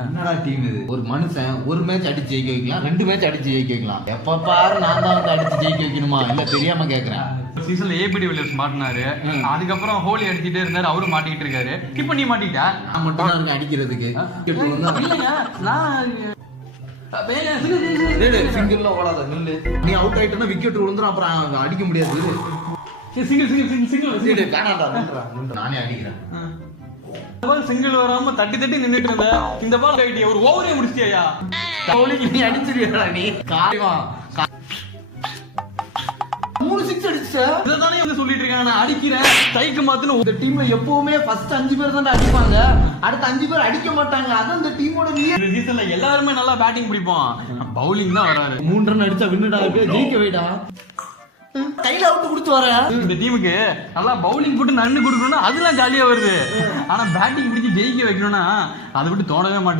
என்னடா டீம் இது? ஒரு மனுஷன் ஒரு மேட்ச் அடிச்சு ஜெயிக்க வைக்கலாம், 2 மேட்ச் அடிச்சு ஜெயிக்க வைக்கலாம். எப்ப பாரு நான் தான் வந்து அடிச்சு ஜெயிக்க வைக்கணுமா? இல்ல தெரியாம கேக்குறேன். சீசன்ல ஏபிடி வில்லியர்ஸ் மாட்டினாரு, அதுக்கப்புறம் ஹோலி அடிச்சுட்டே இருந்தாரு, அவரும் மாட்டிக்கிட்டு இருக்காரு. இப்ப நீ மாட்டிக்கிட்ட? நான் மட்டும் தான் இருக்கு அடிக்கிறதுக்கு. இல்லைங்க, நான் சிங்கிள்ல ஓடாத நில்லு. நீ அவுட் ஆயிட்டனா விக்கெட் விழுந்துரும், அப்புறம் அடிக்க முடியாது. நானே அடிக்கிறேன். சிங்கிள் வராம தட்டி தட்டி நின்னுட்டு இருந்த இந்த பால் கைட்டி ஒரு ஓவரே முடிச்சிட்டியா? நீ அடிச்சிருவியா? நீ காரியமா 3 6 அடிச்ச. இததானே வந்து சொல்லிட்டு இருக்காங்க, நான் அடிக்கிறேன் கைக்கு மாத்துன்னு. இந்த டீம்ல எப்பவுமே ஃபர்ஸ்ட் 5 பேர் தான் அடிப்பாங்க, அடுத்த 5 பேர் அடிக்க மாட்டாங்க. அதான் இந்த டீமோட இந்த சீசன்ல எல்லாருமே நல்லா பேட்டிங் பிடிப்போம், பவுலிங் தான் வராரு. 3 ரன் அடிச்சா வின்னுடா, ஜெயிக்க வைடா. கையில அவுட் கொடுத்து வர இந்த டீமுக்கு நல்லா பவுலிங் போட்டு நன்னு கொடுக்கணும்னா அதெல்லாம் ஜாலியா வருது. ஆனா பேட்டிங் பிடிச்சி ஜெயிக்க வைக்கணும்னா அதை விட்டு தோணவே மாட்டேன்.